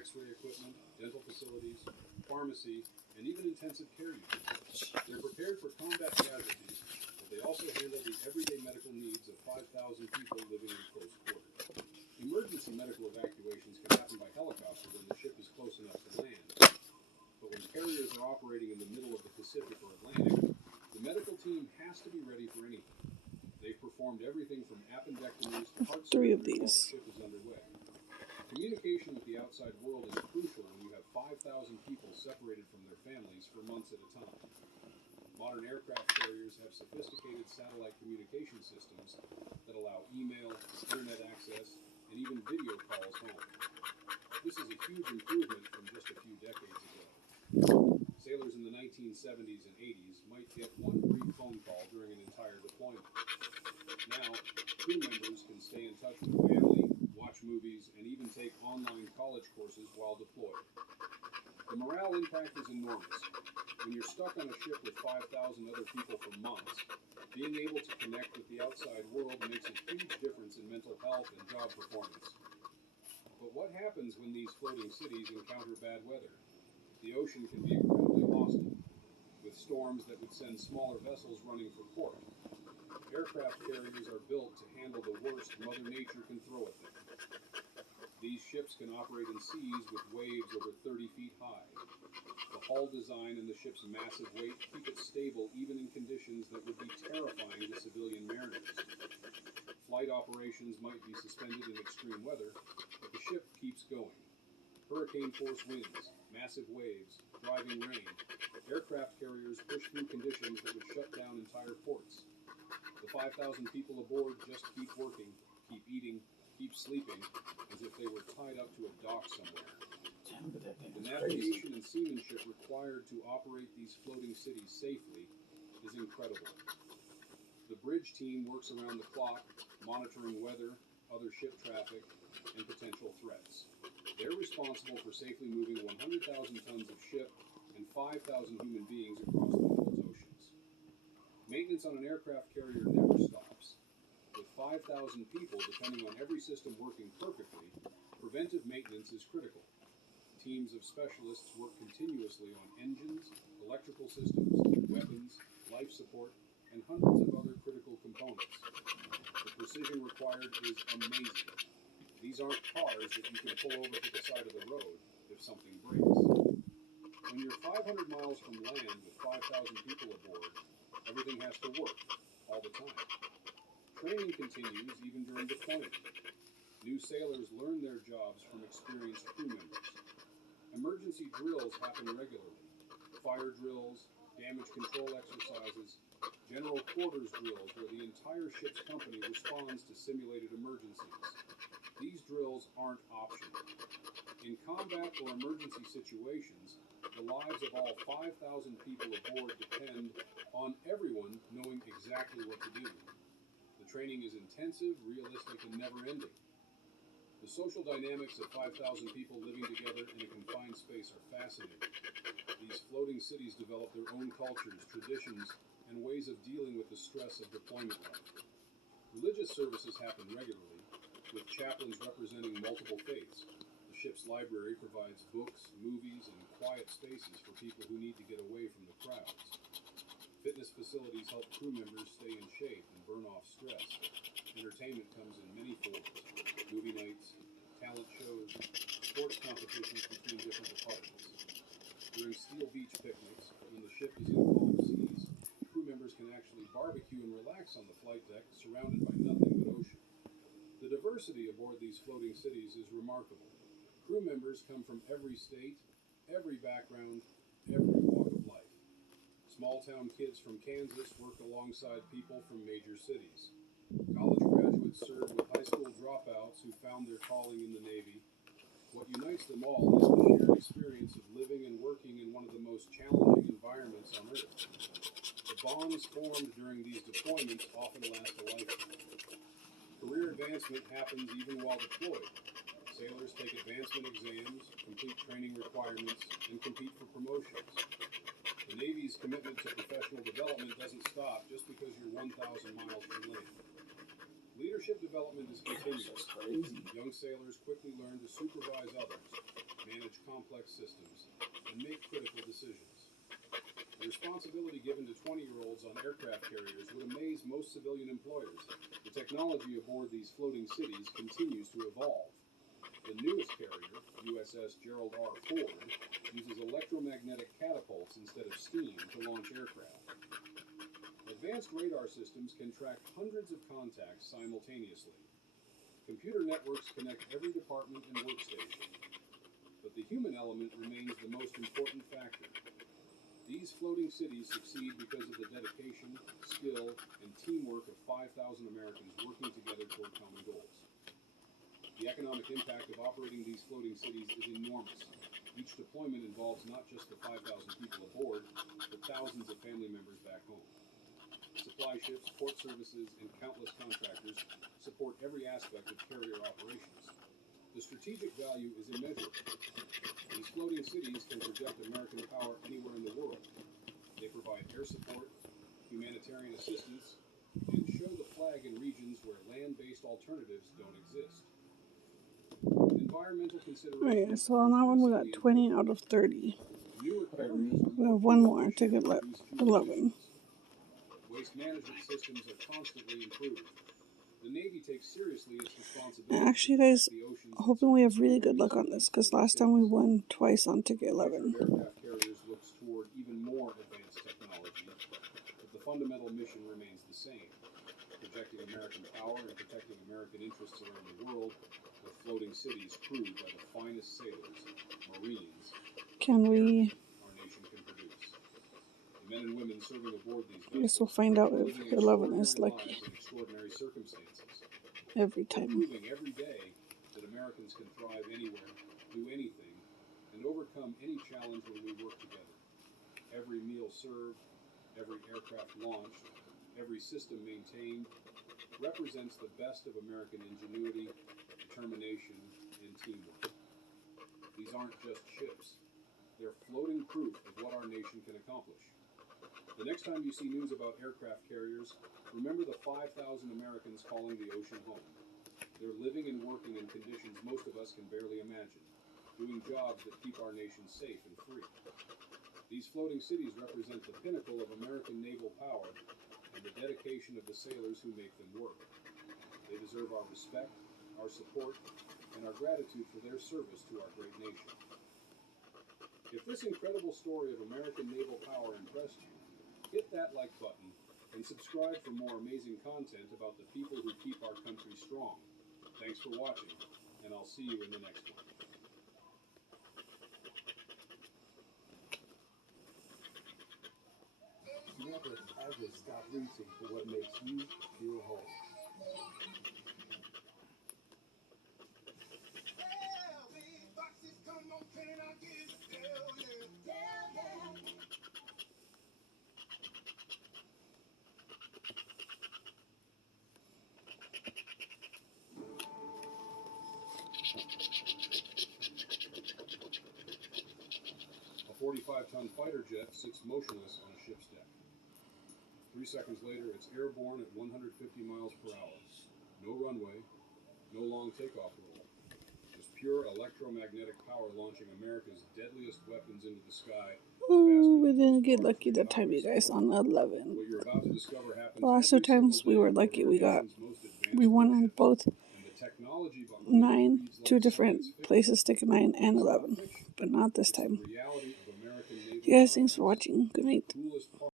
X-ray equipment, dental facilities, pharmacy, and even intensive care units. They're prepared for combat casualties, but they also handle the everyday medical needs of 5,000 people living in close quarters. Emergency medical evacuations can happen by helicopter when the ship is close enough to land. But when carriers are operating in the middle of the Pacific or Atlantic, the medical team has to be ready for anything. They've performed everything from appendectomies to heart surgery while the ship is underway. Communication with the outside world is crucial when you have 5,000 people separated from their families for months at a time. Modern aircraft carriers have sophisticated satellite communication systems that allow email, internet access, and even video calls home. This is a huge improvement from just a few decades ago. Sailors in the 1970s and 80s might get one brief phone call during an entire deployment. Now, crew members can stay in touch with family, watch movies, and even take online college courses while deployed. The morale impact is enormous. When you're stuck on a ship with 5,000 other people for months, being able to connect with the outside world makes a huge difference in mental health and job performance. But what happens when these floating cities encounter bad weather? The ocean can be incredibly hostile, with storms that would send smaller vessels running for port. Aircraft carriers are built to handle the worst Mother Nature can throw at them. These ships can operate in seas with waves over 30 feet high. The hull design and the ship's massive weight keep it stable even in conditions that would be terrifying to civilian mariners. Flight operations might be suspended in extreme weather, but the ship keeps going. Hurricane-force winds, massive waves, driving rain. Aircraft carriers push through conditions that would shut down entire ports. The 5,000 people aboard just keep working, keep eating, keep sleeping, as if they were tied up to a dock somewhere. The navigation and seamanship required to operate these floating cities safely is incredible. The bridge team works around the clock, monitoring weather, other ship traffic, and potential threats. They're responsible for safely moving 100,000 tons of ship and 5,000 human beings across the world's oceans. Maintenance on an aircraft carrier never stops. With 5,000 people depending on every system working perfectly, preventive maintenance is critical. Teams of specialists work continuously on engines, electrical systems, weapons, life support, and hundreds of other critical components. The precision required is amazing. These aren't cars that you can pull over to the side of the road if something breaks. When you're 500 miles from land with 5,000 people aboard, everything has to work all the time. Training continues even during deployment. New sailors learn their jobs from experienced crew members. Emergency drills happen regularly. Fire drills, damage control exercises, general quarters drills where the entire ship's company responds to simulated emergencies. These drills aren't optional. In combat or emergency situations, the lives of all 5,000 people aboard depend on everyone knowing exactly what to do. The training is intensive, realistic, and never-ending. The social dynamics of 5,000 people living together in a confined space are fascinating. These floating cities develop their own cultures, traditions, and ways of dealing with the stress of deployment life. Religious services happen regularly, with chaplains representing multiple faiths. The ship's library provides books, movies, and quiet spaces for people who need to get away from the crowds. Fitness facilities help crew members stay in shape and burn off stress. Entertainment comes in many forms: movie nights, talent shows, sports competitions between different departments. During Steel Beach picnics, when the ship is in calm seas, crew members can actually barbecue and relax on the flight deck, surrounded by nothing but ocean. The diversity aboard these floating cities is remarkable. Crew members come from every state, every background, every walk of life. Small-town kids from Kansas work alongside people from major cities. College graduates serve with high school dropouts who found their calling in the Navy. What unites them all is the shared experience of living and working in one of the most challenging environments on Earth. The bonds formed during these deployments often last a lifetime. Career advancement happens even while deployed. Sailors take advancement exams, complete training requirements, and compete for promotions. The Navy's commitment to professional development doesn't stop just because you're 1,000 miles from land. Leadership development is continuous. Young sailors quickly learn to supervise others, manage complex systems, and make critical decisions. The responsibility given to 20-year-olds on aircraft carriers would amaze most civilian employers. The technology aboard these floating cities continues to evolve. The newest carrier, USS Gerald R. Ford, uses electromagnetic catapults instead of steam to launch aircraft. Advanced radar systems can track hundreds of contacts simultaneously. Computer networks connect every department and workstation. But the human element remains the most important factor. These floating cities succeed because of the dedication, skill, and teamwork of 5,000 Americans working together toward common goals. The economic impact of operating these floating cities is enormous. Each deployment involves not just the 5,000 people aboard, but thousands of family members back home. Supply ships, port services, and countless contractors support every aspect of carrier operations. The strategic value is immeasurable. These floating cities can project American power anywhere in the world. They provide air support, humanitarian assistance, and show the flag in regions where land-based alternatives don't exist. Environmental Okay, considerations so on that one we got 20 out of 30. newer carriers We have one more to get 11. Waste management systems are constantly improved. The Navy takes seriously its responsibility. And actually, guys, hoping we have really good luck on this, because last time we won twice on ticket 11. Aircraft carriers looks toward even more advanced technology, but the fundamental mission remains the same: protecting American power and protecting American interests around the world, with floating cities crewed by the finest sailors, Marines, Can we? our nation can produce. The men and women serving aboard these I guess vessels we'll find out live if 11 is extraordinary lucky lives in extraordinary circumstances. every They're time. proving every day that Americans can thrive anywhere, do anything, and overcome any challenge when we work together. Every meal served, every aircraft launched, every system maintained represents the best of American ingenuity, determination, and teamwork. These aren't just ships. They're floating proof of what our nation can accomplish. The next time you see news about aircraft carriers, remember the 5,000 Americans calling the ocean home. They're living and working in conditions most of us can barely imagine, doing jobs that keep our nation safe and free. These floating cities represent the pinnacle of American naval power and the dedication of the sailors who make them work. They deserve our respect, our support, and our gratitude for their service to our great nation. If this incredible story of American naval power impressed you, hit that like button and subscribe for more amazing content about the people who keep our country strong. Thanks for watching, and I'll see you in the next one. Never ever stop reaching for what makes you feel whole. A 45-ton fighter jet sits motionless on a ship's deck. 3 seconds later, it's airborne at 150 miles per hour. No runway, no long takeoff roll. Just pure electromagnetic power launching America's deadliest weapons into the sky. Ooh, we didn't get lucky that time, you guys, on 11. What you're about to discover happens The last two every single times we day were on lucky. our We nation's most advanced won on warships. both And the technology behind it 9, reads like 2 different science fiction. places, ticket 9 and It's not 11, fiction. but not this It's the time. reality of American naval You guys, power. thanks for watching. Good night. Coolest